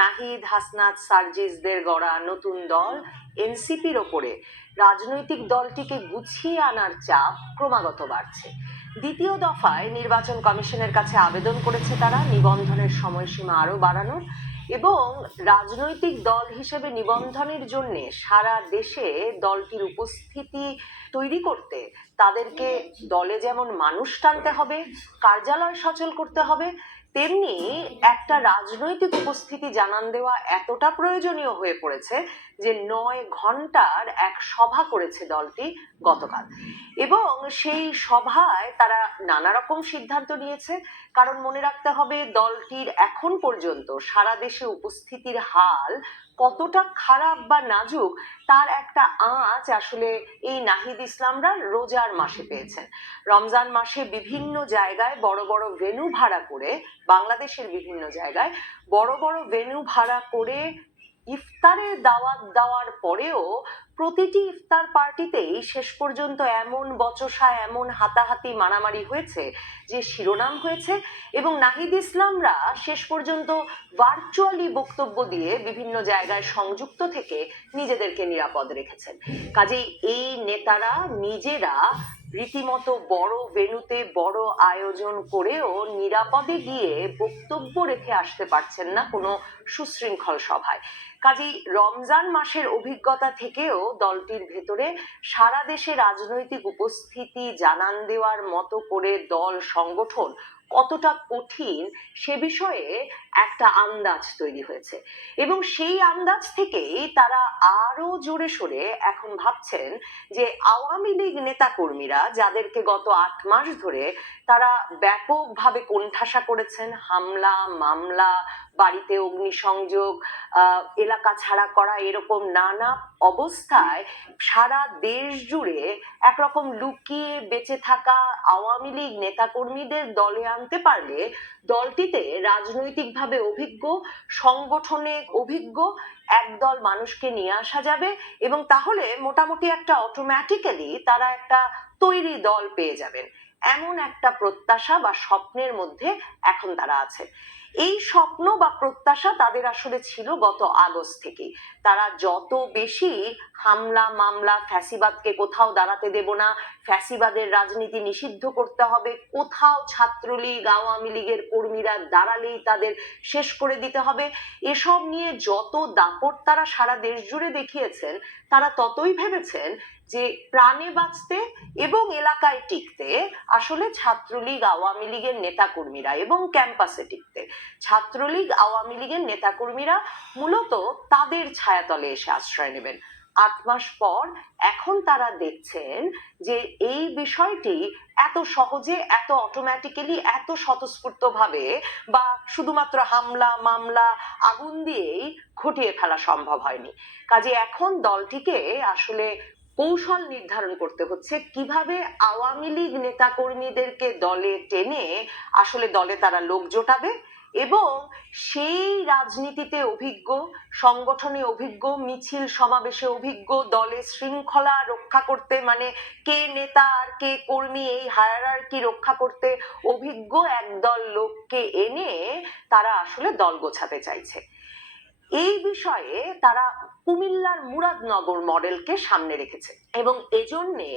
নাহিদ হাসনাত সার্জিসদের গড়া নতুন দল এনসিপির ওপরে রাজনৈতিক দলটিকে গুছিয়ে আনার চাপ ক্রমাগত বাড়ছে। দ্বিতীয় দফায় নির্বাচন কমিশনের কাছে আবেদন করেছে তারা নিবন্ধনের সময়সীমা আরো বাড়ানোর এবং রাজনৈতিক দল হিসেবে নিবন্ধনের জন্য সারা দেশে দলটির উপস্থিতি তৈরি করতে তাদেরকে দলে যেমন মানুষ টানতে হবে, কার্যালয় সচল করতে হবে, তেমনি একটা রাজনৈতিক উপস্থিতি জানান দেওয়া এতটা প্রয়োজনীয় হয়ে পড়েছে যে 9 ঘন্টার এক সভা করেছে দলটি গতকাল। এবং সেই সভায় তারা নানা রকম সিদ্ধান্ত নিয়েছে, কারণ মনে রাখতে হবে দলটির এখন পর্যন্ত সারা দেশে উপস্থিতির হাল কতটা খারাপ বা নাজুক তার একটা আঁচ আসলে এই নাহিদ ইসলামরা রোজার মাসে পেয়েছেন। রমজান মাসে বিভিন্ন জায়গায় বড় বড় ভেন্যু ভাড়া করে, বাংলাদেশের বিভিন্ন জায়গায় বড় বড় ভেন্যু ভাড়া করে ইফতারের দাওয়াত দেওয়ার পরেও প্রতিটি ইফতার পার্টিতেই শেষ পর্যন্ত এমন বচসা, এমন হাতাহাতি মারামারি হয়েছে যে শিরোনাম হয়েছে। এবং নাহিদ ইসলামরা শেষ পর্যন্ত ভার্চুয়ালি বক্তব্য দিয়ে বিভিন্ন জায়গায় সংযুক্ত থেকে নিজেদেরকে নিরাপদ রেখেছেন। কাজেই এই নেতারা নিজেরা রীতিমতো বড় ভেন্যুতে বড় আয়োজন করেও নিরাপদে গিয়ে বক্তব্য রেখে আসতে পারছেন না কোনো সুশৃঙ্খল সভায়। কাজেই রমজান মাসের অভিজ্ঞতা থেকেও দলটির ভেতরে সারা দেশে রাজনৈতিক উপস্থিতি জানান দেওয়ার মতো করে দল সংগঠন কতটা কঠিন সে বিষয়ে একটা আন্দাজ তৈরি হয়েছে। এবং সেই আন্দাজ থেকেই তারা আরো জোরে সোরে এখন ভাবছেন যে আওয়ামী লীগ নেতা কর্মীরা যাদেরকে গত 8 মাস ধরে তারা ব্যাপকভাবে কোণঠাসা করেছেন, হামলা মামলা, বাড়িতে অগ্নিসংযোগ, এলাকা ছাড়া করা, এরকম নানা অবস্থায় সারা দেশ জুড়ে একরকম লুকিয়ে বেঁচে থাকা আওয়ামী লীগ নেতাকর্মীদের দলে আনতে পারলে দলটিতে রাজনৈতিকভাবে অভিজ্ঞ, সংগঠনে অভিজ্ঞ একদল মানুষকে নিয়ে আসা যাবে এবং তাহলে মোটামুটি একটা অটোমেটিক্যালি তারা একটা তৈরি দল পেয়ে যাবেন, এমন একটা প্রত্যাশা বা স্বপ্নের মধ্যে এখন তারা আছে। এই স্বপ্ন বা প্রত্যাশা তাদের আসলে ছিল গত আগস্ট থেকে। তারা যত বেশি হামলা মামলা, ফ্যাসিবাদকে কোথাও দাঁড়াতে দেব না, ফ্যাসিবাদের রাজনীতি নিষিদ্ধ করতে হবে, কোথাও ছাত্রলীগ আওয়ামী লীগের কর্মীরা দাঁড়ালেই তাদের শেষ করে দিতে হবে, এসব নিয়ে যত দাপট তারা সারা দেশ জুড়ে দেখিয়েছেন, তারা ততই ভেবেছেন যে প্রাণে বাঁচতে এবং এলাকায় টিকতে আসলে ছাত্রলীগ আওয়ামী লীগের নেতাকর্মীরা এবং ক্যাম্পাসে টিকতে ছাত্রলীগ আওয়ামী লীগের নেতাকর্মীরা মূলত তাদের ছায়াতলে এসে আশ্রয় নেবেন। 8 মাস পর এখন তারা দেখছেন যে এই বিষয়টি এত সহজে, এত অটোমেটিক্যালি, এত স্বতঃস্ফূর্ত ভাবে বা শুধুমাত্র হামলা মামলা আগুন দিয়েই ঘটিয়ে ফেলা সম্ভব হয়নি। কাজে এখন দলটিকে আসলে কৌশল নির্ধারণ করতে হচ্ছে কিভাবে আওয়ামী লীগ নেতাকর্মীদেরকে দলে টেনে আসলে দলে তারা লোক জোটাবে এবং সেই রাজনীতিতে অভিজ্ঞ, সংগঠনে অভিজ্ঞ, মিছিল সমাবেশে অভিজ্ঞ, দলে শৃঙ্খলা রক্ষা করতে, মানে কে নেতা আর কে কর্মী এই হায়ারার্কি রক্ষা করতে অভিজ্ঞ একদল লোককে এনে তারা আসলে দল গোছাতে চাইছে। এই বিষয়ে তারা কুমিল্লার মুরাদনগর মডেলকে সামনে রেখেছে এবং এজন্যে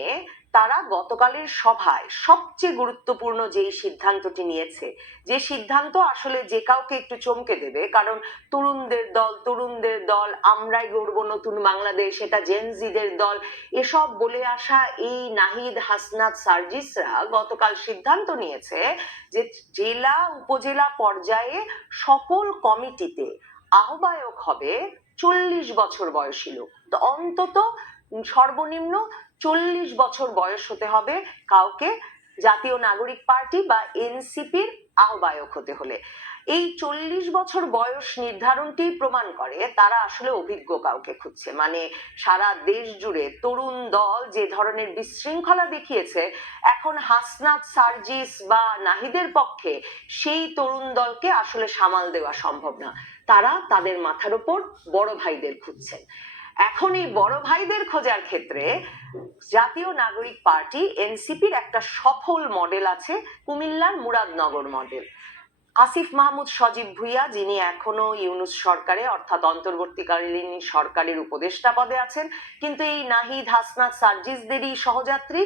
তারা গতকালের সভায় সবচেয়ে গুরুত্বপূর্ণ যেই সিদ্ধান্তটি নিয়েছে, যে সিদ্ধান্ত আসলে যে কাউকে একটু চমকে দেবে, কারণ তরুণদের দল আমরাই গড়ব নতুন বাংলাদেশ, এটা জেনজিদের দল, এসব বলে আসা এই নাহিদ হাসনাত সার্জিসরা গতকাল সিদ্ধান্ত নিয়েছে যে জেলা উপজেলা পর্যায়ে সকল কমিটিতে আহ্বায়ক হবে 40 বছর বয়সী লোক। অন্তত সর্বনিম্ন 40 বছর বয়স হতে হবে কাউকে জাতীয় নাগরিক পার্টি বা এনসিপির আহ্বায়ক হতে হলে। এই 40 বছর বয়স নির্ধারণটি প্রমাণ করে তারা আসলে অভিজ্ঞ কাউকে খুঁজছে। মানে সারা দেশ জুড়ে তরুণ দল যে ধরনের বিশৃঙ্খলা দেখিয়েছে, এখন হাসনাত সার্জিস বা নাহিদের পক্ষে সেই তরুণ দলকে আসলে সামাল দেওয়া সম্ভব না। তারা তাদের মাথার উপর বড় ভাইদের খুঁজছেন। এখন এই বড় ভাইদের খোঁজার ক্ষেত্রে জাতীয় নাগরিক পার্টি এনসিপির একটা সফল মডেল আছে, কুমিল্লার মুরাদনগর মডেল। আসিফ মাহমুদ সজীব ভুঁইয়া, যিনি এখনো ইউনূস সরকারে অর্থাৎ অন্তর্বর্তীকালীন সরকারের উপদেষ্টা পদে আছেন, কিন্তু এই নাহিদ হাসনাত সার্জিসদেরই সহযাত্রী,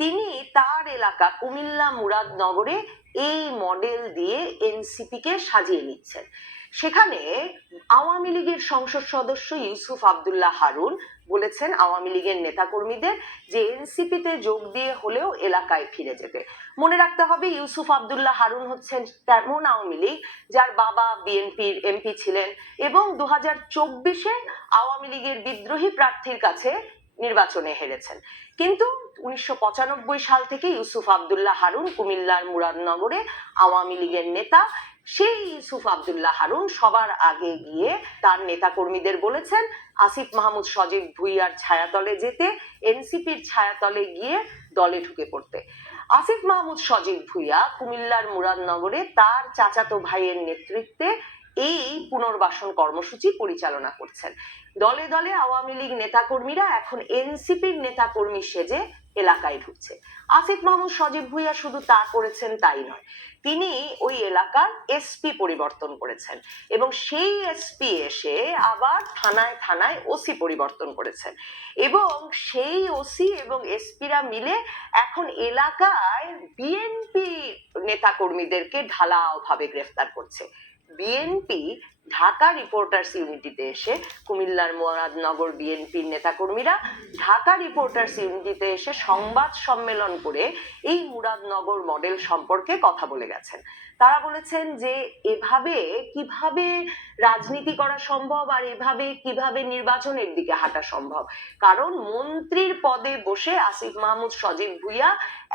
তিনি তার এলাকা কুমিল্লা মুরাদনগরে এই মডেল দিয়ে এনসিপি কে সাজিয়ে নিচ্ছেন। সেখানে আওয়ামী লীগের সংসদ সদস্য ইউসুফ আব্দুল্লাহ হারুন বলেছেন আওয়ামী লীগের নেতাকর্মীদের যে এনসিপিতে যোগ দিয়ে হলেও এলাকায় ফিরে যেতে। মনে রাখতে হবে, ইউসুফ আব্দুল্লাহ হারুন হচ্ছেন তেমন আওয়ামী লীগ যার বাবা বিএনপির এমপি ছিলেন এবং 2024-এ আওয়ামী লীগের বিদ্রোহী প্রার্থীর কাছে নির্বাচনে হেরেছেন। কিন্তু 1995 সাল থেকে ইউসুফ আব্দুল্লাহ হারুন কুমিল্লার মুরাদনগরে আওয়ামী লীগের নেতা। সেই ইউসুফ আব্দুল্লাহ হারুন সবার আগে গিয়ে তার নেতা কর্মীদের বলেছেন আসিফ মাহমুদ সজীব ভুঁইয়ার ছায়াতলে যেতে, এনসিপির ছায়াতলে গিয়ে দলে ঢুকে পড়তে। আসিফ মাহমুদ সজীব ভুঁইয়া কুমিল্লার মুরাদনগরে তার চাচাতো ভাইয়ের নেতৃত্বে এই পুনর্বাসন কর্মসূচি পরিচালনা করছেন। দলে দলে আওয়ামী লীগ নেতাকর্মীরা এখন এনসিপির নেতাকর্মী সেজে এলাকায় ঢুকছে। আসিফ মাহমুদ সজীব ভুঁইয়া শুধু তা করেছেন তাই নয়, তিনি ওই এলাকার এসপি পরিবর্তন করেছেন এবং সেই এসপি এসে আবার থানায় থানায় ওসি পরিবর্তন করেছেন এবং সেই ওসি এবং এসপিরা মিলে এখন এলাকায় বিএনপি নেতাকর্মীদেরকে ঢালাওভাবে গ্রেফতার করছে। বিএনপি ঢাকা রিপোর্টার্স ইউনিটিতে এসে কুমিল্লার মুরাদনগর বিএনপির নেতাকর্মীরা ঢাকা রিপোর্টার্স ইউনিটিতে এসে সংবাদ সম্মেলন করে এই মুরাদনগর মডেল সম্পর্কে কথা বলে গেছেন। তারা বলেছেন যে এভাবে কিভাবে রাজনীতি করা সম্ভব আর এভাবে কিভাবে নির্বাচনের দিকে হাঁটা সম্ভব, কারণ মন্ত্রীর পদে বসে আসিফ মাহমুদ সজীব ভুঁইয়া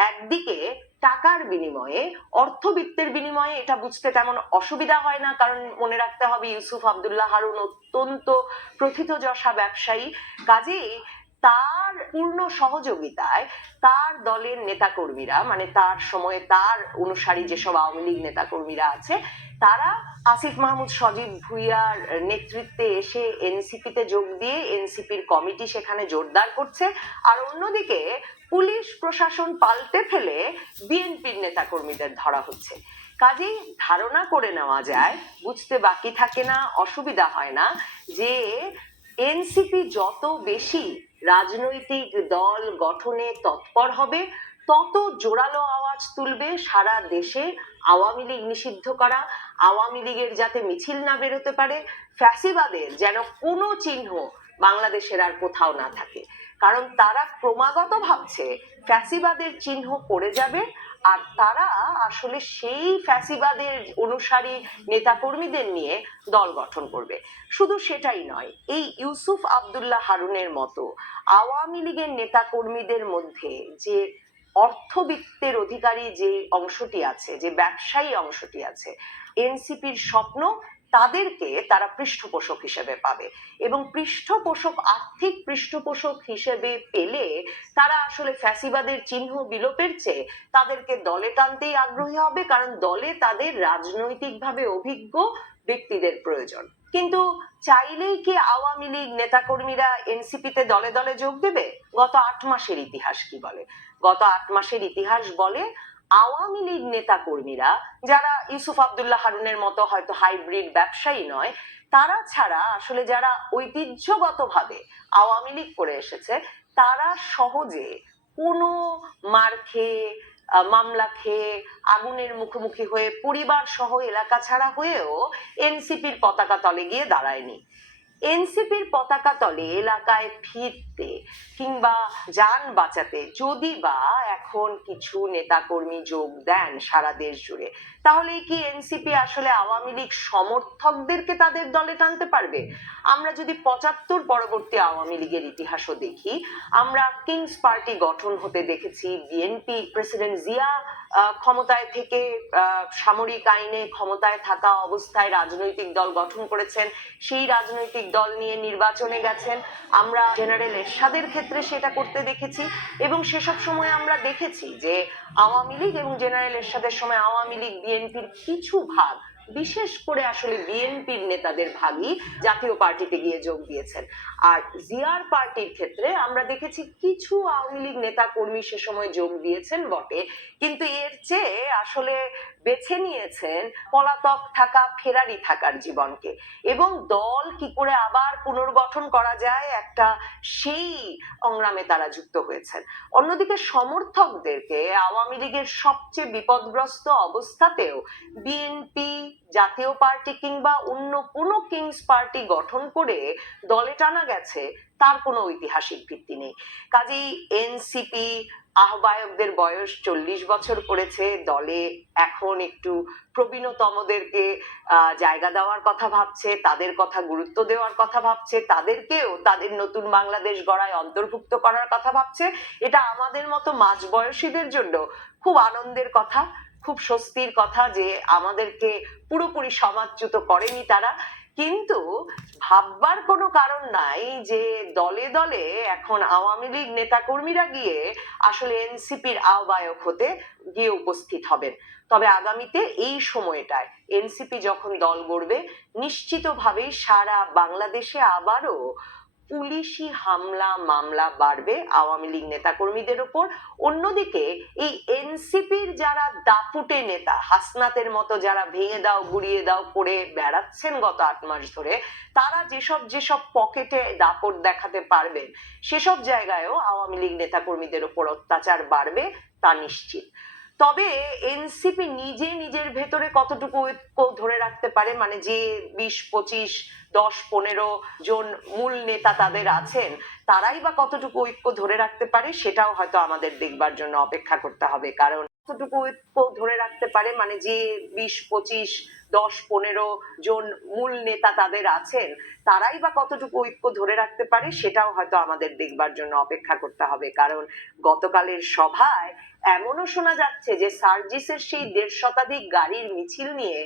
একদিকে টাকার বিনিময়ে, অর্থবিত্তের বিনিময়ে, এটা বুঝতে তেমন অসুবিধা হয় না, কারণ মনে রাখতে হবে ইউসুফ আব্দুল্লাহ হারুন অত্যন্ত প্রথিতযশা ব্যবসায়ী, কাজেই তার পূর্ণ সহযোগিতায় তার দলের নেতাকর্মীরা, মানে তার সময়ে তার অনুসারী যেসব আওয়ামী লীগ নেতাকর্মীরা আছে, তারা আসিফ মাহমুদ সজীব ভুঁইয়ার নেতৃত্বে এসে এনসিপিতে যোগ দিয়ে এনসিপির কমিটি সেখানে জোরদার করছে। আর অন্যদিকে পুলিশ প্রশাসন পাল্টে ফেলে বিএনপির নেতাকর্মীদের ধরা হচ্ছে। কাজেই ধারণা করে নেওয়া যায়, বুঝতে বাকি থাকে না, অসুবিধা হয় না, যে এনসিপি যত বেশি রাজনৈতিক দল গঠনে তৎপর হবে, তত জোরালো আওয়াজ তুলবে সারা দেশে আওয়ামী লীগ নিষিদ্ধ করা, আওয়ামী লীগের যাতে মিছিল না বেরোতে পারে, ফ্যাসিবাদের যেন কোনো চিহ্ন বাংলাদেশের আর কোথাও না থাকে। কারণ তারা ক্রমাগত ভাবছে ফ্যাসিবাদের চিহ্ন পড়ে যাবে আর তারা আসলে সেই ফ্যাসিবাদের অনুসারী নেতাকর্মীদের নিয়ে দল গঠন করবে। শুধু সেটাই নয়, এই ইউসুফ আব্দুল্লাহ হারুনের মতো আওয়ামী লীগের নেতাকর্মীদের মধ্যে যে অর্থবিত্তের অধিকারী যে অংশটি আছে, যে ব্যবসায়ী অংশটি আছে, এনসিপির স্বপ্ন তাদেরকে তারা পৃষ্ঠপোষক হিসেবে পাবে এবং পৃষ্ঠপোষক, আর্থিক পৃষ্ঠপোষক হিসেবে পেলে তারা আসলে ফ্যাসিবাদের চিহ্ন বিলোপের চেয়ে তাদেরকে দলে টানতেই আগ্রহী হবে, কারণ দলে তাদের রাজনৈতিকভাবে অভিজ্ঞ ব্যক্তিদের প্রয়োজন। কিন্তু চাইলেই কি আওয়ামী লীগ নেতাকর্মীরা এনসিপিতে দলে দলে যোগ দেবে? গত 8 মাসের ইতিহাস কি বলে? গত 8 মাসের ইতিহাস বলে আওয়ামী লীগ নেতা কর্মীরা, যারা ইউসুফ আব্দুল্লাহ হারুনের মতো হয়তো হাইব্রিড ব্যবসায়ী নয়, তারা ছাড়া আসলে যারা ঐতিহ্যগতভাবে আওয়ামী লীগ করে এসেছে, তারা সহজে কোনো মার খেয়ে, মামলা খেয়ে, আগুনের মুখোমুখি হয়ে, পরিবার সহ এলাকা ছাড়া হয়েও এনসিপির পতাকা তলে গিয়ে দাঁড়ায়নি। এনসিপির পতাকা তলে এলাকায় ফিরতে কিংবা যান বাঁচাতে যদি বা এখন কিছু নেতাকর্মী যোগ দেন সারা দেশ জুড়ে, তাহলে কি এনসিপি আসলে আওয়ামী লীগ সমর্থকদেরকে তাদের দলে টানতে পারবে? আমরা যদি 75 পরবর্তী আওয়ামী লীগের ইতিহাসও দেখি, আমরা কিংস পার্টি গঠন হতে দেখেছি, বিএনপি প্রেসিডেন্ট জিয়া ক্ষমতায় থেকে সামরিক আইনে ক্ষমতায় থাকা অবস্থায় রাজনৈতিক দল গঠন করেছেন, সেই রাজনৈতিক দল নিয়ে নির্বাচনে গেছেন। আমরা জেনারেল এরশাদের ক্ষেত্রে সেটা করতে দেখেছি এবং সেসব সময় আমরা দেখেছি যে আওয়ামী লীগ এবং জেনারেল এরশাদের সময় আওয়ামী লীগ বিএনপির কিছু ভাগ বিশেষ করে আসলে বিএনপির নেতাদের ভাগই জাতীয় পার্টিতে গিয়ে যোগ দিয়েছেন। আর জিয়ার পার্টির ক্ষেত্রে আমরা দেখেছি কিছু আওয়ামী লীগ নেতা কর্মী সে সময় যোগ দিয়েছেন বটে, কিন্তু এর চেয়ে আসলে বেছে নিয়েছেন পলাতক থাকা, ফেরারি থাকার জীবনকে, এবং দল কি করে আবার পুনর্গঠন করা যায় একটা সেই সংগ্রামে তারা যুক্ত হয়েছেন। অন্যদিকে সমর্থকদেরকে আওয়ামী লীগের সবচেয়ে বিপদগ্রস্ত অবস্থাতেও বিএনপি, জাতীয় পার্টি কিংবা অন্য কোনো কিংস পার্টি গঠন করে দলে টানা গেছে, তার কোনো ঐতিহাসিক ভিত্তি নেই। কাজেই এনসিপি আহ্বায়কদের বয়স 40 বছর করেছে, দলে এখন একটু প্রবীণতমদেরকে জায়গা দেওয়ার কথা ভাবছে, তাদের কথা গুরুত্ব দেওয়ার কথা ভাবছে, তাদেরকেও তাদের নতুন বাংলাদেশ গড়ায় অন্তর্ভুক্ত করার কথা ভাবছে। এটা আমাদের মতো মাঝবয়সীদের জন্য খুব আনন্দের কথা, খুব স্বস্তির কথা যে আমাদেরকে পুরোপুরি সমাজচ্যুত করেনি তারা। কিন্তু ভাববার কোনো কারণ নাই যে দলে দলে এখন আওয়ামী লীগ নেতাকর্মীরা গিয়ে আসলে এনসিপির আহ্বায়ক হতে গিয়ে উপস্থিত হবেন। তবে আগামীতে এই সময়টায় এনসিপি যখন দল গড়বে, নিশ্চিতভাবেই সারা বাংলাদেশে আবারও পুলিশি হামলা মামলা বাড়বে আওয়ামী লীগ নেতাকর্মীদের উপর। অন্যদিকে এই এনসিপির যারা দাপুটে নেতা, হাসনাতের মতো যারা ভেঙে দাও গুড়িয়ে দাও করে বেড়াচ্ছেন গত 8 মাস ধরে, তারা যেসব পকেটে দাপট দেখাতে পারবেন, সেসব জায়গায়ও আওয়ামী লীগ নেতাকর্মীদের উপর অত্যাচার বাড়বে, তা নিশ্চিত। তবে এনসিপি নিজে নিজের ভেতরে কতটুকু ঐক্য ধরে রাখতে পারে, মানে যে 20, 25, 10, 15 জন মূল নেতা তাদের আছেন, তারাই বা কতটুকু ঐক্য ধরে রাখতে পারে, সেটাও হয়তো আমাদের দেখবার জন্য অপেক্ষা করতে হবে। কারণ কতটুকু ঐক্য ধরে রাখতে পারে, মানে যে 20, 25, 10, 15 জন মূল নেতা তাদের আছেন, তারাই বা কতটুকু ঐক্য ধরে রাখতে পারে, সেটাও হয়তো আমাদের দেখবার জন্য অপেক্ষা করতে হবে। কারণ গতকালের সভায় এমনও শোনা যাচ্ছে যে সার্জিসের সেই 1.5 শতাধিক গাড়ির মিছিল নিয়ে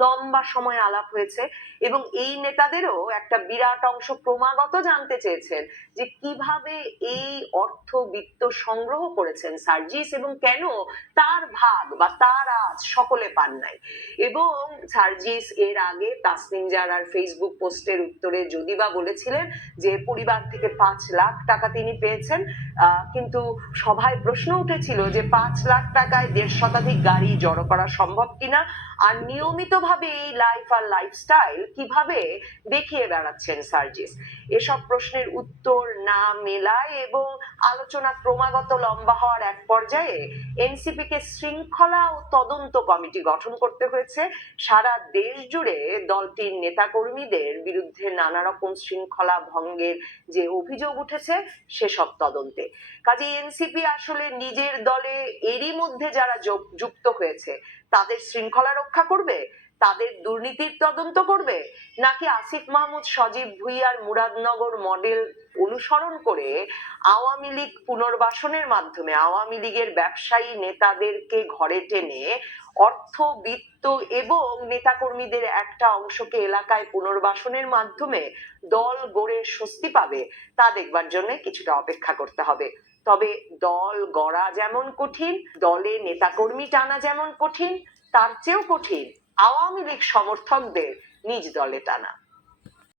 লম্বা সময় আলাপ হয়েছে, এবং এই নেতাদেরও একটা বিরাট অংশ ক্রমাগত জানতে চেয়েছেন যে কিভাবে এই অর্থ বিত্ত সংগ্রহ করেছেন সার্জিস, এবং কেন তার ভাগ বা তার আজ সকলে পান নাই। এবং সার্জিস এর আগে তাসনিম জারার ফেসবুক পোস্টের উত্তরে যদি বা বলেছিলেন যে পরিবার থেকে 5 লাখ টাকা তিনি পেয়েছেন, কিন্তু সভায় প্রশ্ন উঠেছিল যে 5 লাখ টাকায় 1.5 শতাধিক গাড়ি জড়ো করা সম্ভব কিনা, আর নিয়মিতভাবে এই লাইফ আর লাইফস্টাইল কিভাবে দেখিয়ে বেড়াচ্ছেন সার্জিস। এসব প্রশ্নের উত্তর না মেলায় এবং আলোচনা ক্রমাগত লম্বা হওয়ার এক পর্যায়ে এনসিপি কে শৃঙ্খলা ও তদন্ত কমিটি গঠন করতে হয়েছে সারা দেশ জুড়ে দলটির নেতাকর্মীদের বিরুদ্ধে নানা রকম শৃঙ্খলা ভঙ্গের যে অভিযোগ উঠেছে সেসব তদন্তে। কাজে এনসিপি আসলে নিজের দলে এরই মধ্যে যারা যুক্ত হয়েছে তাদের শৃঙ্খলা রক্ষা করবে, তাদের দুর্নীতির তদন্ত করবে, নাকি আসিফ মাহমুদ, সজীব ভুইয়ার মুরাদনগর মডেল অনুসরণ করে আওয়ামী লীগ পুনর্বাসনের মাধ্যমে আওয়ামী লীগের ব্যবসায়ী নেতাদেরকে ঘরে টেনে অর্থ বিত্ত এবং নেতাকর্মীদের একটা অংশকে এলাকায় পুনর্বাসনের মাধ্যমে দল গড়ে স্বস্তি পাবে, তা দেখবার জন্য কিছুটা অপেক্ষা করতে হবে। তবে দল গড়া যেমন কঠিন, দলে নেতাকর্মী টানা যেমন কঠিন, তার চেয়েও কঠিন আওয়ামী লীগ সমর্থকদের নিজ দলে টানা।